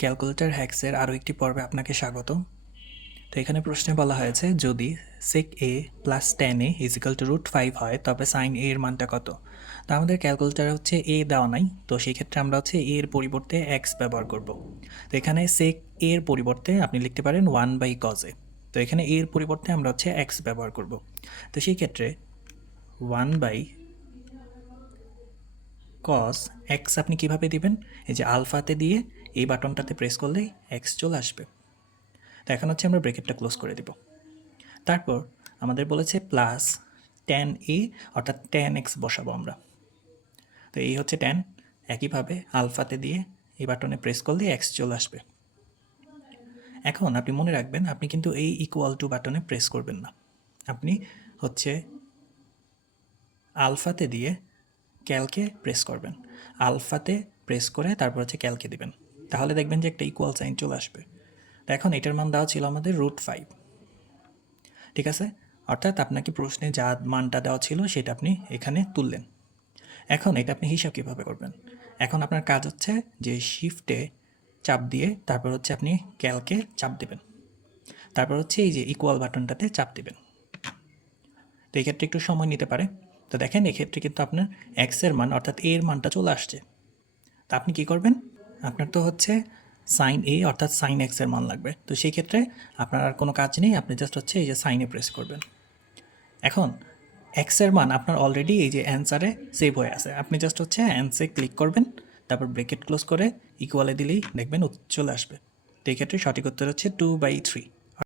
Calculator হ্যাক্সের আরও একটি পর্বে আপনাকে স্বাগত। তো এখানে প্রশ্নে বলা হয়েছে যদি sec a plus tan a is equal to √5 হয় তবে sin a এর মানটা কত। তো আমাদের ক্যালকুলেটারে হচ্ছে a দেওয়া নাই, তো সেই ক্ষেত্রে আমরা হচ্ছে a এর পরিবর্তে x ব্যবহার করব। তো এখানে sec a এর পরিবর্তে আপনি লিখতে পারেন 1/cos a। তো এখানে a এর পরিবর্তে আমরা হচ্ছে x ব্যবহার করব। তো সেই ক্ষেত্রে 1/cos x আপনি কিভাবে দিবেন? এই যে আলফাতে দিয়ে এই বাটনটাতে প্রেস করলেই x চলে আসবে। তো এখন হচ্ছে আমরা ব্রেকেটটা ক্লোজ করে দিব। তারপর আমাদের বলেছে প্লাস tan a অর্থাৎ tan x বসাবো আমরা। তো এই হচ্ছে tan, একইভাবে আলফাতে দিয়ে এই বাটনে প্রেস করলে x চলে আসবে। এখন আপনি মনে রাখবেন আপনি কিন্তু এই ইকুয়াল টু বাটনে প্রেস করবেন না, আপনি হচ্ছে আলফাতে দিয়ে ক্যালকে প্রেস করবেন। আলফাতে প্রেস করে তারপর হচ্ছে ক্যালকে দিবেন, তাহলে দেখবেন যে একটা ইকুয়াল সাইন চলে আসবে। তো এখন এটার মান দেওয়া ছিল আমাদের √5, ঠিক আছে? অর্থাৎ আপনাকে প্রশ্নে যা মানটা দেওয়া ছিল সেটা আপনি এখানে তুললেন। এখন এটা আপনি হিসাব কীভাবে করবেন? এখন আপনার কাজ হচ্ছে যে শিফটে চাপ দিয়ে তারপর হচ্ছে আপনি ক্যালকে চাপ দেবেন, তারপর হচ্ছে এই যে ইকুয়াল বাটনটাতে চাপ দেবেন। তো এই ক্ষেত্রে একটু সময় নিতে পারে। তো দেখেন এক্ষেত্রে কিন্তু আপনার এক্সের মান অর্থাৎ এর মানটা চলে আসছে। তা আপনি কী করবেন? আপনার তো হচ্ছে সাইন এ অর্থাৎ সাইন এক্সের মান লাগবে। তো সেই ক্ষেত্রে আপনার আর কোনো কাজ নেই, আপনি জাস্ট হচ্ছে এই যে সাইনে প্রেস করবেন। এখন এক্সের মান আপনার অলরেডি এই যে অ্যান্সারে সেভ হয়ে আছে, আপনি জাস্ট হচ্ছে অ্যান্সে ক্লিক করবেন, তারপর ব্রেকেট ক্লোজ করে ইকুয়ালে দিলেই দেখবেন চলে আসবে। তো এই ক্ষেত্রে সঠিক উত্তর হচ্ছে 2/3।